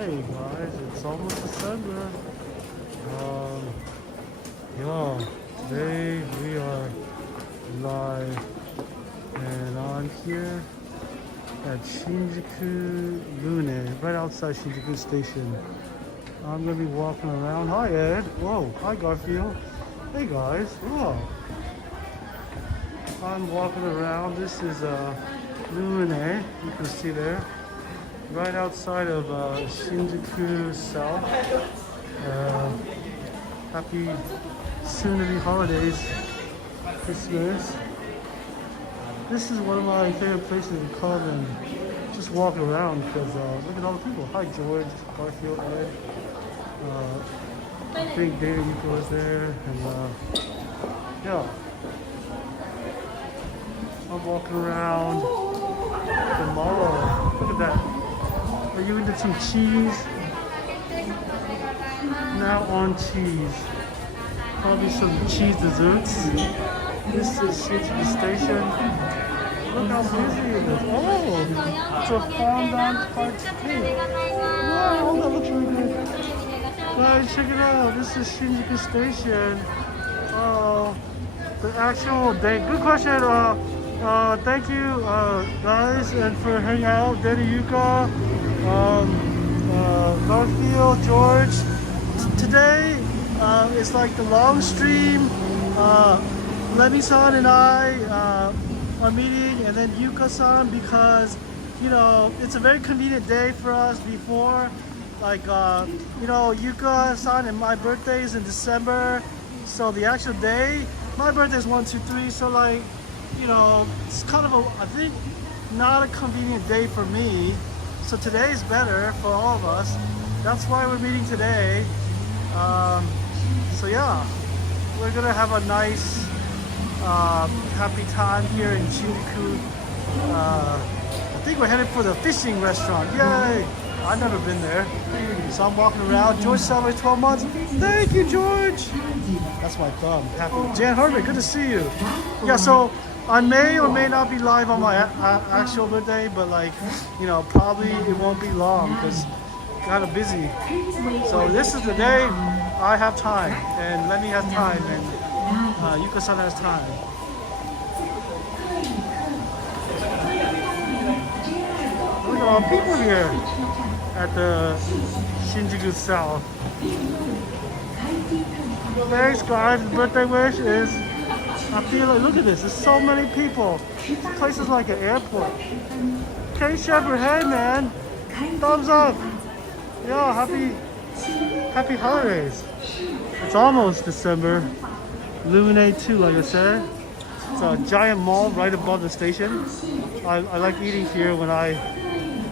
Hey guys, it's almost December. Yeah, today we are live and I'm here at Shinjuku Lune, right outside Shinjuku Station. I'm gonna be walking around. Hi Ed. Whoa, hi Garfield. Hey guys. Whoa. I'm walking around. This is Lune, you can see there. Right outside of Shinjuku South. Happy soon-to-be holidays, Christmas. This is one of my favorite places to come and just walk around because look at all the people. Hi George, Garfield, Ed. I think David Yuko was there, and yeah. I'm walking around the mall. Look at that. Are you into some cheese? Now on cheese. Probably some cheese desserts. This is Shinjuku Station. Look how busy it is. Oh, it's a fondant tart cake. Wow, that looks really good. Guys, check it out. This is Shinjuku Station. Oh, the actual day. Good question. Thank you, guys, and for hanging out. Daddy Yuka, Garfield, George. Today is like the long stream. Lemi-san and I are meeting, and then Yuka-san, because it's a very convenient day for us. Before, like Yuka-san and my birthday is in December, so the actual day, my birthday is 123, so like it's kind of I think not a convenient day for me. So today is better for all of us. That's why we're meeting today. So yeah, we're gonna have a nice, happy time here in Shinjuku. I think we're headed for the fishing restaurant. Yay! I've never been there. So I'm walking around. George celebrates 12 months. Thank you, George! That's my thumb. Happy. Jan Herbert, good to see you. Yeah, so I may or may not be live on my actual birthday, but probably it won't be long because kind of busy. So this is the day I have time, and Lemmy has time, and Yuka-san has time. Look at all the people here at the Shinjuku South. Thanks guys, the birthday wish is, I feel like, look at this, there's so many people. This place is like an airport. K Shepherd, hey man, thumbs up. Yeah, happy holidays. It's almost December. Lune 2, like I said. It's a giant mall right above the station. I like eating here when I,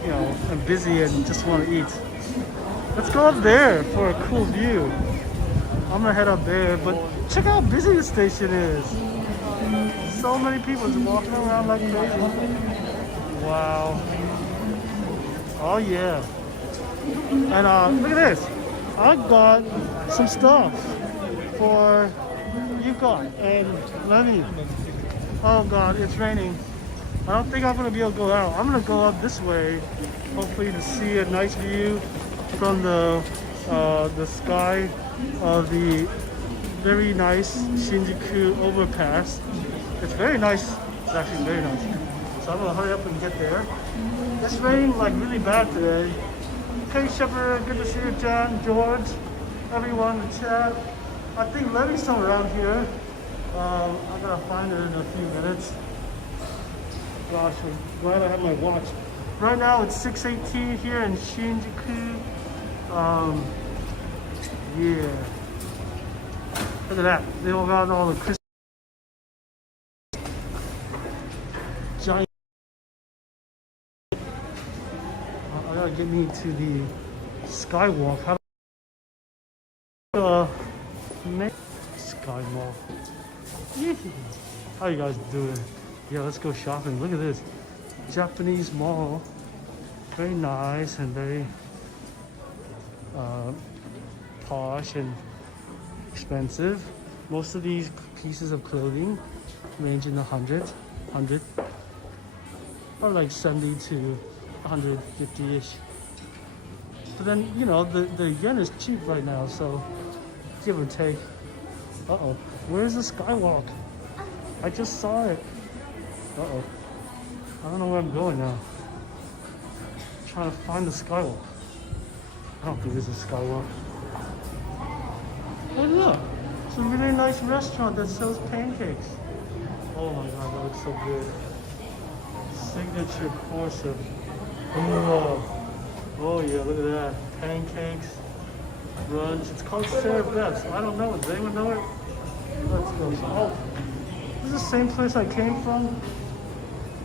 am busy and just want to eat. Let's go up there for a cool view. I'm gonna head up there, but check out how busy the station is. So many people just walking around like crazy. Wow. Oh yeah. And look at this. I got some stuff for Yuka and Lenny. Oh god, it's raining. I don't think I'm gonna be able to go out. I'm gonna go up this way, hopefully to see a nice view from the sky of the very nice Shinjuku overpass. It's very nice. It's actually very nice. So I'm gonna hurry up and get there. It's raining like really bad today. Hey Shepherd, good to see you, John, George, everyone in the chat. I think Letty's still around here. I gotta find her in a few minutes. Gosh, I'm glad I have my watch. Right now it's 6:18 here in Shinjuku. Yeah. Look at that. They all got all the Christmas giant. I gotta get me to the skywalk. How do make Sky Mall? How you guys doing? Yeah, let's go shopping. Look at this Japanese mall. Very nice and very posh and expensive. Most of these pieces of clothing range in the 100, or like 70 to 150-ish. But then, you know, the yen is cheap right now, so give or take. Uh-oh. Where's the skywalk? I just saw it. Uh-oh. I don't know where I'm going now. I'm trying to find the skywalk. I don't think this is skywalk. Hey, look. It's a really nice restaurant that sells pancakes. Oh my god, that looks so good. Signature course of... Oh yeah, look at that. Pancakes, brunch. It's called Sarah Beth's. I don't know it. Does anyone know it? Let's go. Oh, this is the same place I came from.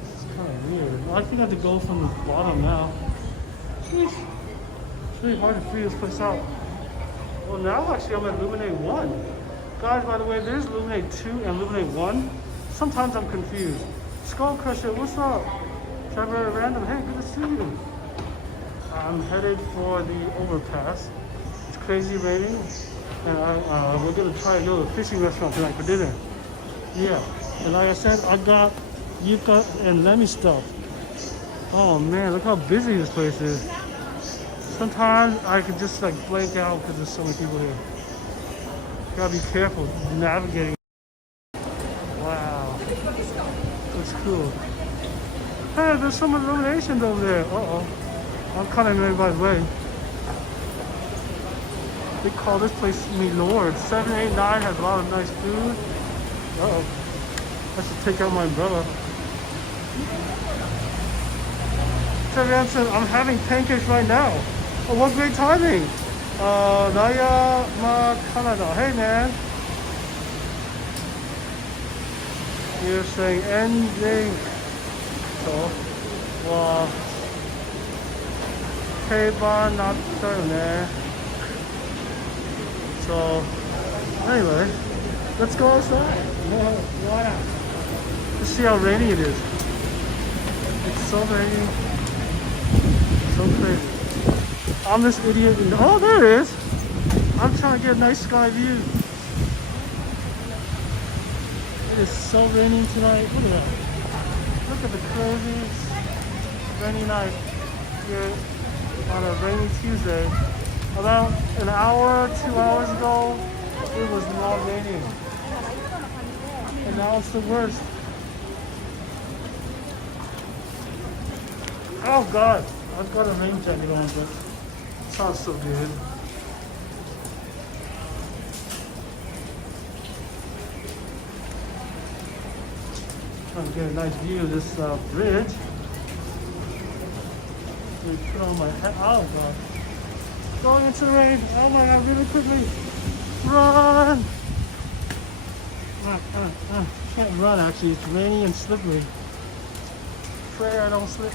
This is kind of weird. I think I have to go from the bottom now. Jeez. It's really hard to figure this place out. Well, now actually I'm at Luminate 1. Guys, by the way, there's Luminate 2 and Luminate 1. Sometimes I'm confused. Skull Crusher, what's up? Trevor Random, hey, good to see you. I'm headed for the overpass. It's crazy raining, and we're gonna try to go to a fishing restaurant tonight for dinner. Yeah, and like I said, I got yucca and lemmy stuff. Oh man, look how busy this place is. Sometimes I could just like blank out because there's so many people here. Gotta be careful navigating. Wow, that's cool. Hey, there's some illuminations over there. Uh-oh. I'm kind of in everybody's way. They call this place Me Lord. 789 has a lot of nice food. Uh-oh. I should take out my umbrella. Trevor Anson, I'm having pancakes right now. Oh, what great timing. Naya Ma Canada. Hey, man. You're saying ending. So, well, K-bar not there. So, anyway, let's go outside. Why not? Let's see how rainy it is. It's so rainy. So crazy. I'm this idiot. Oh, there it is. I'm trying to get a nice sky view. It is so raining tonight. Look at that. Look at the crazy rainy night here on a rainy Tuesday. About an hour, 2 hours ago, it was not raining. And now it's the worst. Oh God, I've got a rain jacket on, but it sounds so good. Trying to get a nice view of this bridge. Let me put on my hat. Oh God. Going into the rain. Oh my God, really quickly. Run! Can't run actually. It's rainy and slippery. Pray I don't slip.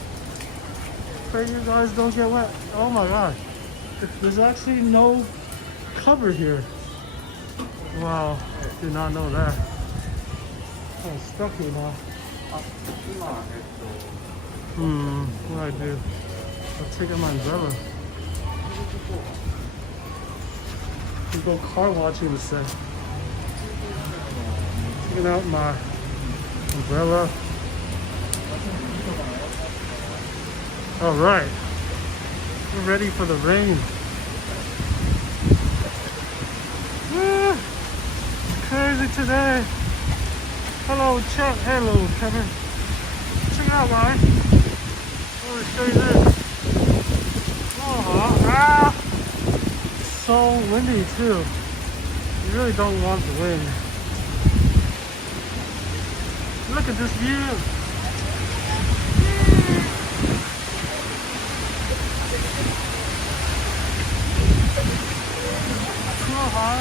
Pray you guys don't get wet. Oh my God. There's actually no cover here. Wow. I did not know that. I'm stuck here now. What do I do? I'll take out my umbrella. We go car watching the set. Taking out my umbrella. All right, we're ready for the rain. It's crazy today. Hello, chat. Hello, Kevin. Check it out, guys. I'm gonna show you this. So windy too. You really don't want the wind. Look at this view. Cool, huh?